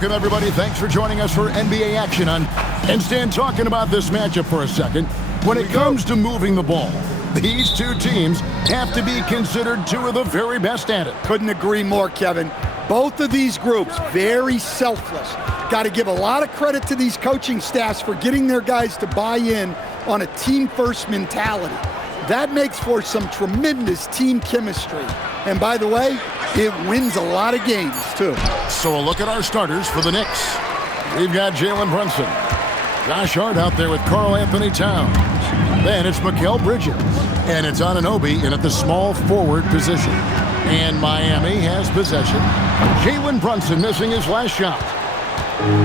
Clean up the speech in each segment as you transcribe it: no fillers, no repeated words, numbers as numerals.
Welcome, everybody. Thanks for joining us for NBA action on. And Stan, talking about this matchup for a second. When it comes to moving the ball, these two teams have to be considered two of the very best at it. Couldn't agree more, Kevin. Both of these groups, very selfless. Got to give a lot of credit to these coaching staffs for getting their guys to buy in on a team-first mentality. That makes for some tremendous team chemistry. And by the way, it wins a lot of games, too. So a look at our starters for the Knicks. We've got Jalen Brunson. Josh Hart out there with Karl Anthony Towns. Then it's Mikal Bridges. And it's Anunoby in at the small forward position. And Miami has possession. Jalen Brunson missing his last shot.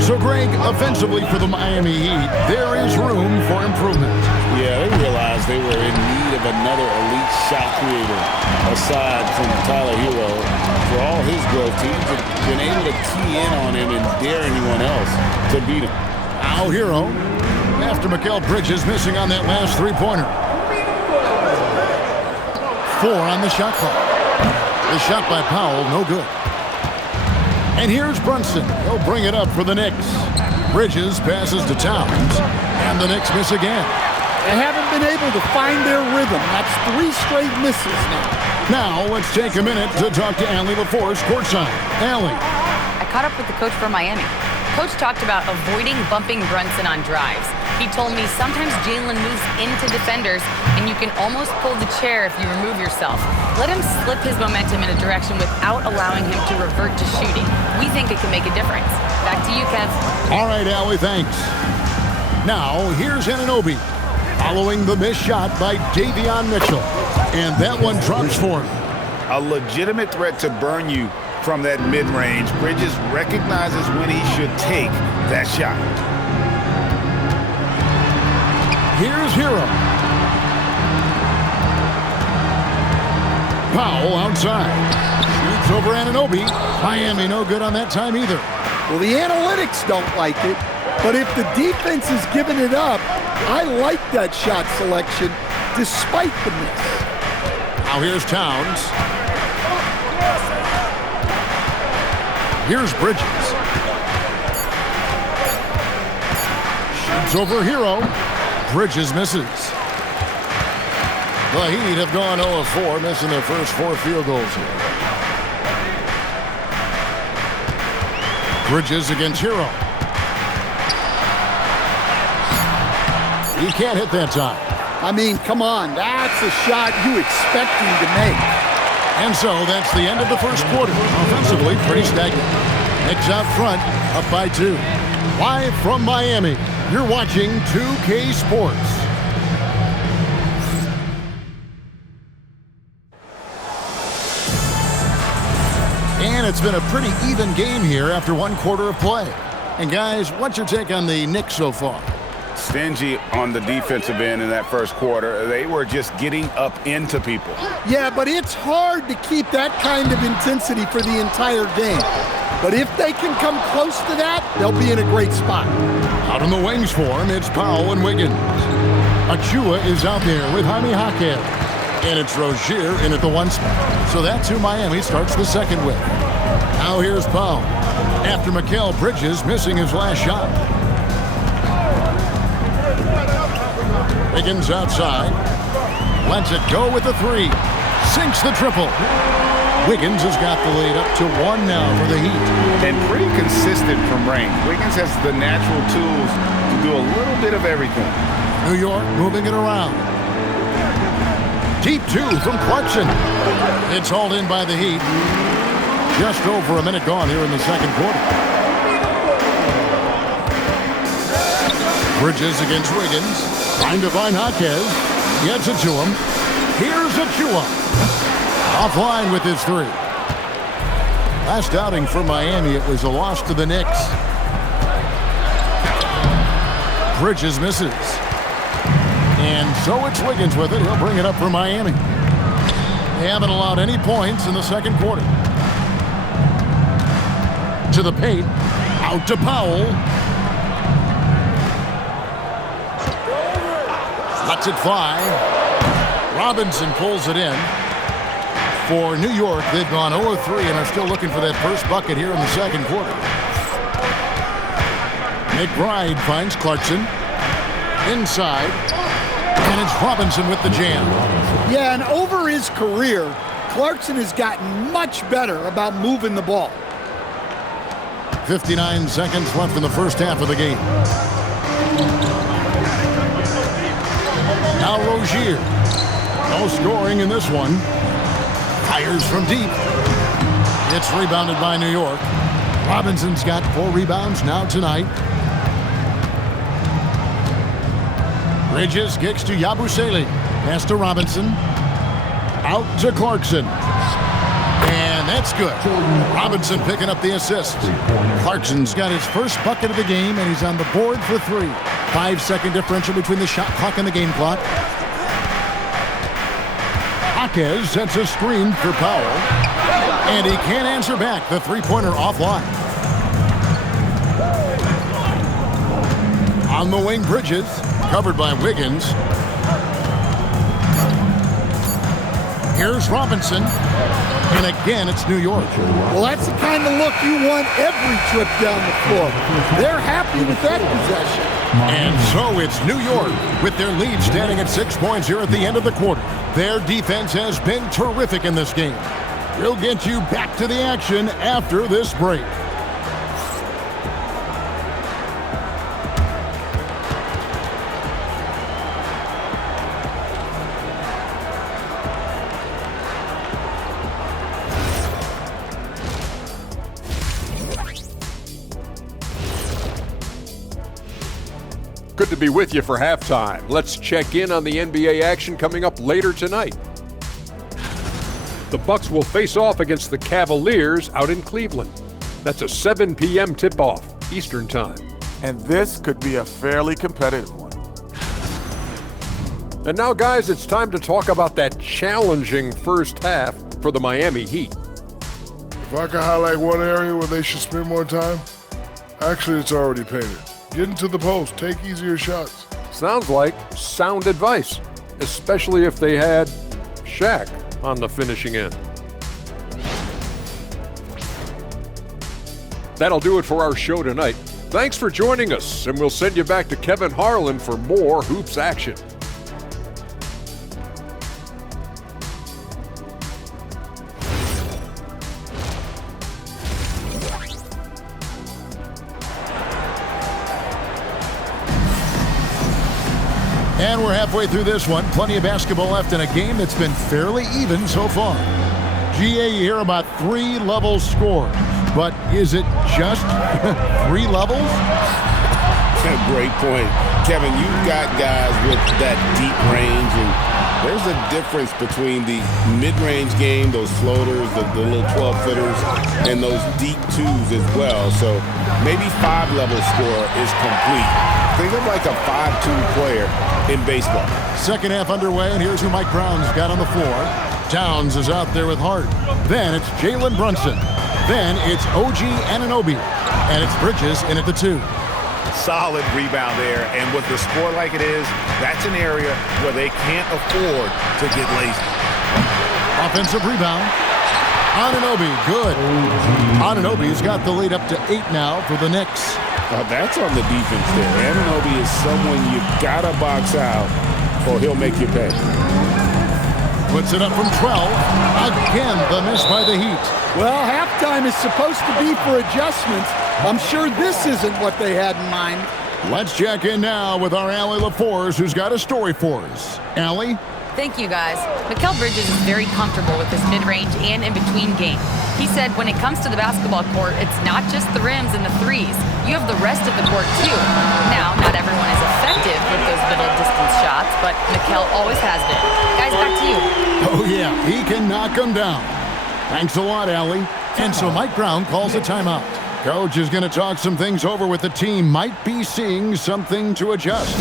So, Greg, offensively for the Miami Heat, there is room for improvement. Yeah, they realized they were in need of another elite shot creator aside from Tyler Hero. For all his growth, teams have been able to key in on him and dare anyone else to beat him. Now Hero, after Mikal Bridges missing on that last three-pointer. 4 on the shot clock. The shot by Powell, no good. And here's Brunson. He'll bring it up for the Knicks. Bridges passes to Towns, and the Knicks miss again. They haven't been able to find their rhythm. That's 3 straight misses now. Now let's take a minute to talk to Allie LaForce courtside. Allie. I caught up with the coach from Miami. Coach talked about avoiding bumping Brunson on drives. He told me sometimes Jalen moves into defenders and you can almost pull the chair if you remove yourself. Let him slip his momentum in a direction without allowing him to revert to shooting. We think it can make a difference. Back to you, Kev. All right, Allie, thanks. Now, here's Anunoby following the missed shot by Davion Mitchell. And that one drops for him. A legitimate threat to burn you from that mid-range. Bridges recognizes when he should take that shot. Here's Hero. Powell outside. Shoots over Anunoby. Miami no good on that time either. Well, the analytics don't like it, but if the defense is giving it up, I like that shot selection despite the miss. Now here's Towns. Here's Bridges. Shoots over Hero. Bridges misses. The Heat have gone 0-4, missing their first 4 field goals here. Bridges against Hero. He can't hit that time. I mean, come on, that's a shot you expect him to make. And so that's the end of the first quarter. Offensively, pretty stagnant. Knicks out front, up by 2. Live from Miami, you're watching 2K Sports. And it's been a pretty even game here after 1 quarter of play. And guys, what's your take on the Knicks so far? Stingy on the defensive end in that first quarter. They were just getting up into people. Yeah, but it's hard to keep that kind of intensity for the entire game. But if they can come close to that, they'll be in a great spot. Out on the wings for him, it's Powell and Wiggins. Achua is out there with Jaime Jaquez. And it's Rozier in at the 1 spot. So that's who Miami starts the second with. Now here's Powell. After Mikal Bridges missing his last shot. Wiggins outside. Lets it go with the 3. Sinks the triple. Wiggins has got the lead up to 1 now for the Heat. And pretty consistent from range. Wiggins has the natural tools to do a little bit of everything. New York moving it around. Deep 2 from Clarkson. It's hauled in by the Heat. Just over a minute gone here in the second quarter. Bridges against Wiggins. Trying to find Jaquez. Gets it to him. Here's Achua. Offline with his 3. Last outing for Miami, it was a loss to the Knicks. Bridges misses. And so it's Wiggins with it. He'll bring it up for Miami. They haven't allowed any points in the second quarter. To the paint. Out to Powell. Lets it fly. Robinson pulls it in. For New York, they've gone 0-3 and are still looking for that first bucket here in the second quarter. McBride finds Clarkson. Inside. And it's Robinson with the jam. Yeah, and over his career, Clarkson has gotten much better about moving the ball. 59 seconds left in the first half of the game. Now Rozier. No scoring in this one. Fires from deep. It's rebounded by New York. Robinson's got 4 rebounds now tonight. Bridges kicks to Yabusele. Pass to Robinson. Out to Clarkson. And that's good. Robinson picking up the assist. Clarkson's got his first bucket of the game, and he's on the board for 3. 5-second differential between the shot clock and the game clock. Jaquez sets a screen for Powell. And he can't answer back. The three-pointer offline. On the wing, Bridges. Covered by Wiggins. Here's Robinson. And again, it's New York. Well, that's the kind of look you want every trip down the floor. They're happy with that possession. And so it's New York with their lead standing at 6 points here at the end of the quarter. Their defense has been terrific in this game. We'll get you back to the action after this break. Good to be with you for halftime. Let's check in on the NBA action coming up later tonight. The Bucks will face off against the Cavaliers out in Cleveland. That's a 7 p.m. tip-off Eastern Time. And this could be a fairly competitive one. And now, guys, it's time to talk about that challenging first half for the Miami Heat. If I could highlight one area where they should spend more time, actually it's already painted. Get into the post, take easier shots. Sounds like sound advice, especially if they had Shaq on the finishing end. That'll do it for our show tonight. Thanks for joining us, and we'll send you back to Kevin Harlan for more hoops action. And we're halfway through this one. Plenty of basketball left in a game that's been fairly even so far. GA, you hear about 3-level scores. But is it just 3 levels? Great point. Kevin, you've got guys with that deep range, and there's a difference between the mid-range game, those floaters, the little 12-footers, and those deep twos as well. So maybe 5-level score is complete. Think of like a 5-2 player in baseball. Second half underway, and here's who Mike Brown's got on the floor. Towns is out there with Hart. Then it's Jalen Brunson. Then it's OG Anunoby. And it's Bridges in at the 2. Solid rebound there, and with the score like it is, that's an area where they can't afford to get lazy. Offensive rebound. Anunoby, good. Anunoby's got the lead up to 8 now for the Knicks. That's on the defense there. Anunoby is someone you gotta box out or he'll make you pay. Puts it up from 12. Again, the miss by the Heat. Well, halftime is supposed to be for adjustments. I'm sure this isn't what they had in mind. Let's check in now with our Allie LaForce, who's got a story for us. Allie? Thank you, guys. Mikal Bridges is very comfortable with his mid-range and in-between game. He said when it comes to the basketball court, it's not just the rims and the threes. You have the rest of the court, too. Now, not everyone is effective with those middle-distance shots, but Mikal always has been. Guys, back to you. Oh, yeah, he can knock them down. Thanks a lot, Allie. And so Mike Brown calls a timeout. Coach is going to talk some things over with the team. Might be seeing something to adjust.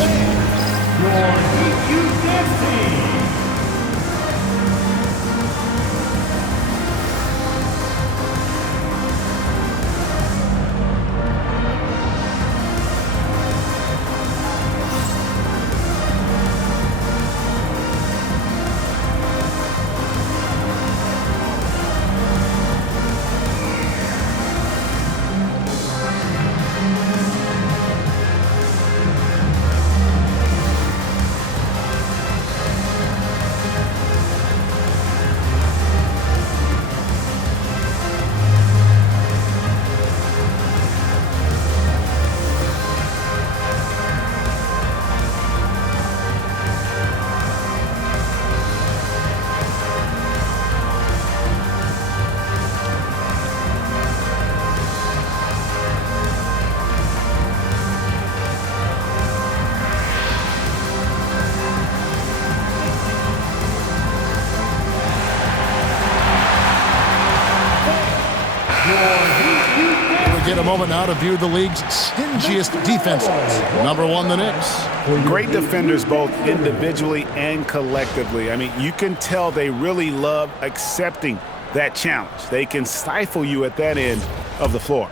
get a moment now to view the league's stingiest defenses. Number 1, the Knicks. Great defenders both individually and collectively. I mean, you can tell they really love accepting that challenge. They can stifle you at that end of the floor.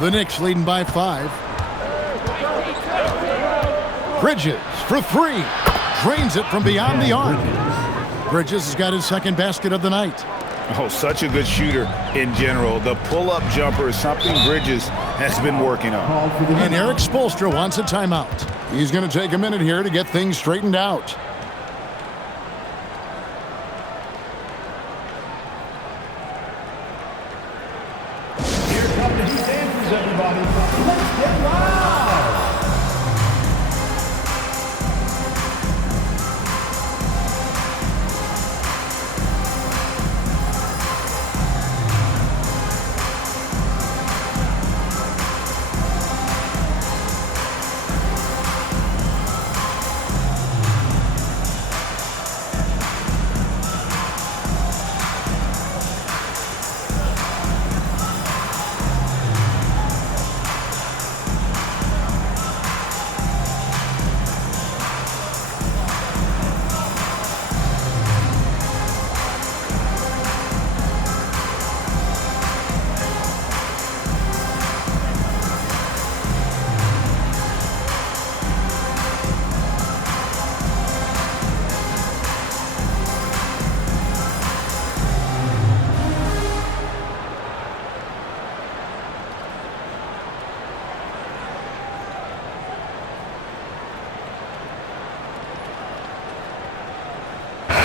The Knicks leading by 5. Bridges for 3. Drains it from beyond the arc. Bridges has got his second basket of the night. Oh, such a good shooter in general. The pull-up jumper is something Bridges has been working on. And Eric Spoelstra wants a timeout. He's going to take a minute here to get things straightened out. Here come the Heat dancers, everybody. Let's get wild.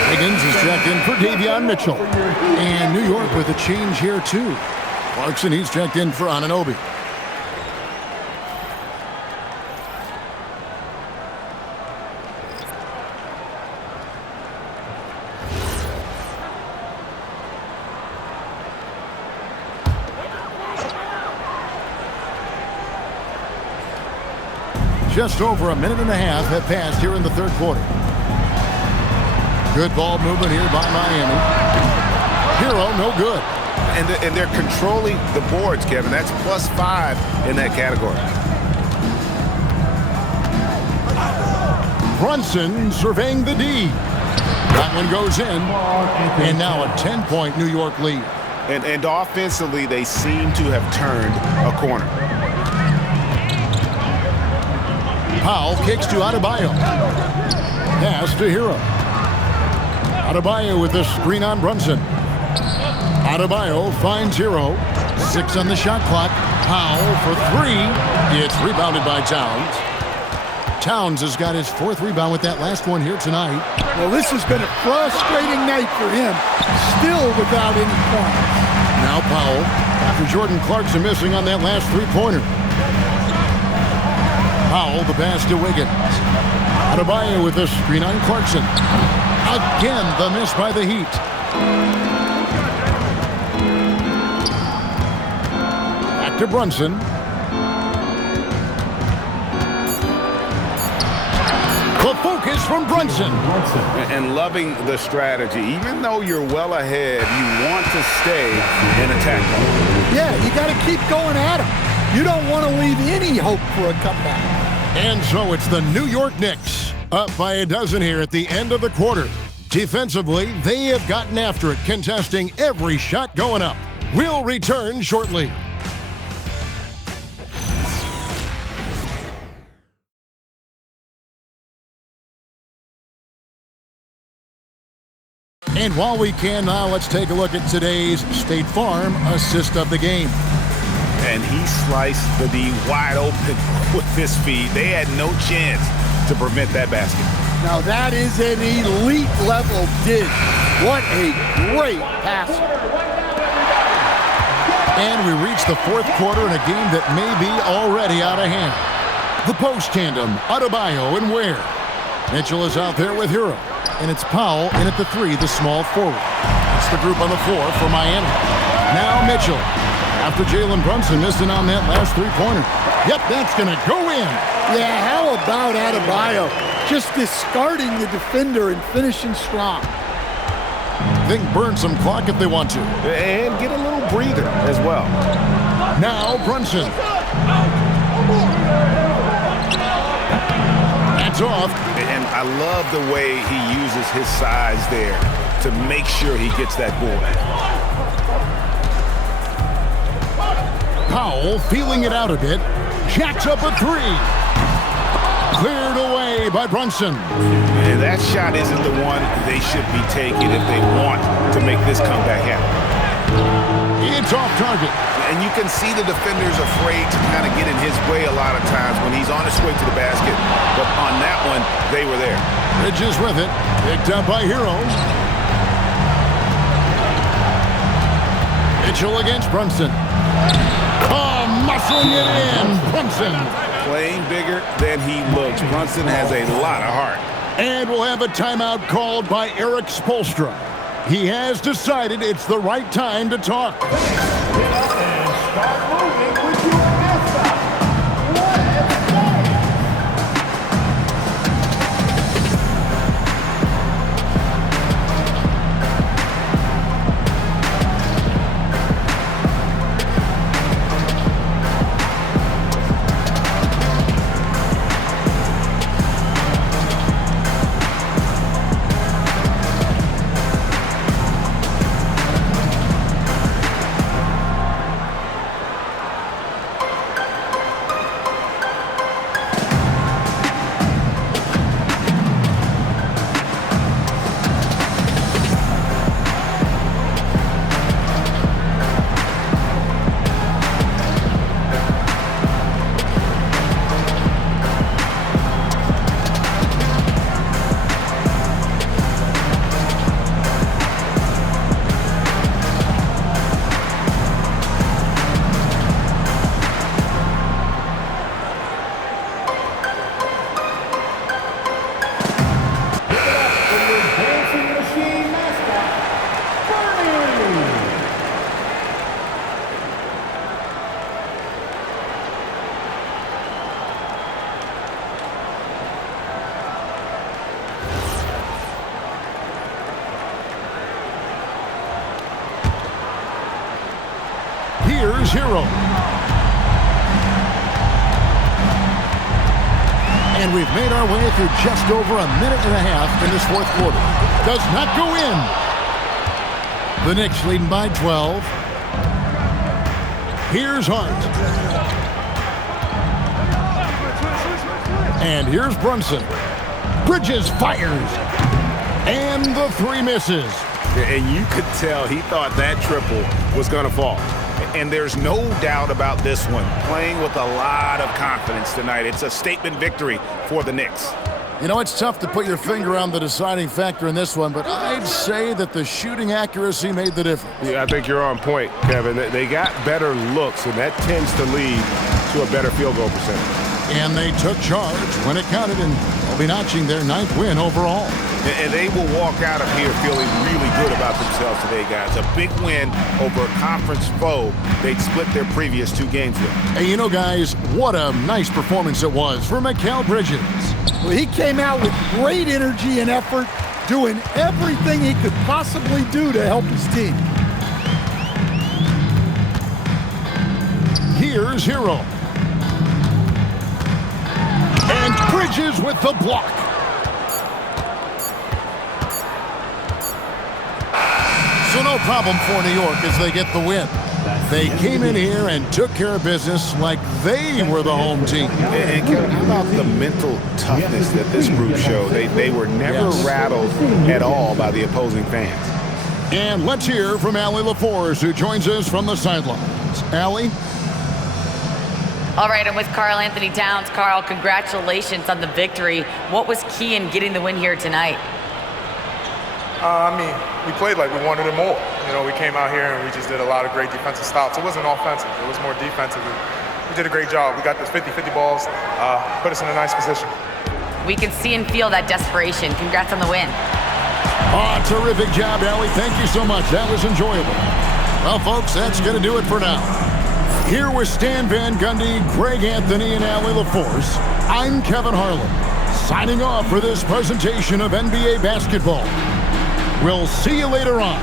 Higgins is checked in for Davion Mitchell. And New York with a change here, too. Clarkson, he's checked in for Anunoby. Just over a minute and a half have passed here in the third quarter. Good ball movement here by Miami. Hero, no good. And they're controlling the boards, Kevin. That's +5 in that category. Brunson surveying the D. That one goes in. And now a 10-point New York lead. And offensively, they seem to have turned a corner. Powell kicks to Adebayo. Pass to Hero. Adebayo with the screen on Brunson. Adebayo finds Hero. 6 on the shot clock. Powell for 3. It's rebounded by Towns. Towns has got his 4th rebound with that last one here tonight. Well, this has been a frustrating night for him. Still without any points. Now Powell, after Jordan Clarkson missing on that last 3-pointer. Powell, the pass to Wiggins. Adebayo with the screen on Clarkson. Again, the miss by the Heat. Back to Brunson. The focus from Brunson. And loving the strategy. Even though you're well ahead, you want to stay in attack mode. Yeah, you got to keep going at him. You don't want to leave any hope for a comeback. And so it's the New York Knicks up by a dozen here at the end of the quarter. Defensively, they have gotten after it, contesting every shot going up. We'll return shortly. And while we can now, let's take a look at today's State Farm assist of the game. And he sliced the D wide open with his feet. They had no chance to prevent that basket. Now that is an elite level dig. What a great passer. And we reach the 4th quarter in a game that may be already out of hand. The post tandem, Adebayo and Ware. Mitchell is out there with Hero. And it's Powell in at the 3, the small forward. It's the group on the floor for Miami. Now Mitchell. After Jalen Brunson missing on that last 3-pointer. Yep, that's going to go in. Yeah, how about Adebayo? Just discarding the defender and finishing strong. They can burn some clock if they want to. And get a little breather as well. Now Brunson. That's off. And I love the way he uses his size there to make sure he gets that board. Powell feeling it out a bit. Jacks up a three. Cleared away by Brunson. And that shot isn't the one they should be taking if they want to make this comeback happen. It's off target. And you can see the defenders afraid to kind of get in his way a lot of times when he's on his way to the basket. But on that one, they were there. Bridges with it. Picked up by Hero. Mitchell against Brunson. Oh, muscling it in. Brunson. Playing bigger than he looks. Brunson has a lot of heart. And we'll have a timeout called by Eric Spoelstra. He has decided it's the right time to talk. Get up and start moving with your mascot. Let's go. Here's Hero. And we've made our way through just over a minute and a half in this fourth quarter. Does not go in. The Knicks leading by 12. Here's Hart. And here's Brunson. Bridges fires. And the three misses. And you could tell he thought that triple was going to fall. And there's no doubt about this one. Playing with a lot of confidence tonight. It's a statement victory for the Knicks. You know, it's tough to put your finger on the deciding factor in this one, but I'd say that the shooting accuracy made the difference. Yeah, I think you're on point, Kevin. They got better looks, and that tends to lead to a better field goal percentage. And they took charge when it counted, and they'll be notching their 9th win overall. And they will walk out of here feeling really good about themselves today, guys. A big win over a conference foe they'd split their previous 2 games with. Hey, you know, guys, what a nice performance it was for Mikal Bridges. Well, he came out with great energy and effort, doing everything he could possibly do to help his team. Here's Hero. And Bridges with the block. So no problem for New York as they get the win. They came in here and took care of business like they were the home team. And Kevin, how about the mental toughness that this group showed? They were never rattled at all by the opposing fans. And let's hear from Allie LaForce, who joins us from the sidelines. Allie? All right, I'm with Karl Anthony Towns. Karl, congratulations on the victory. What was key in getting the win here tonight? We played like we wanted it more. You know, we came out here and we just did a lot of great defensive stops. It wasn't offensive. It was more defensive. We did a great job. We got those 50-50 balls, put us in a nice position. We can see and feel that desperation. Congrats on the win. Oh, terrific job, Allie. Thank you so much. That was enjoyable. Well, folks, that's going to do it for now. Here with Stan Van Gundy, Greg Anthony, and Allie LaForce, I'm Kevin Harlan, signing off for this presentation of NBA basketball. We'll see you later on.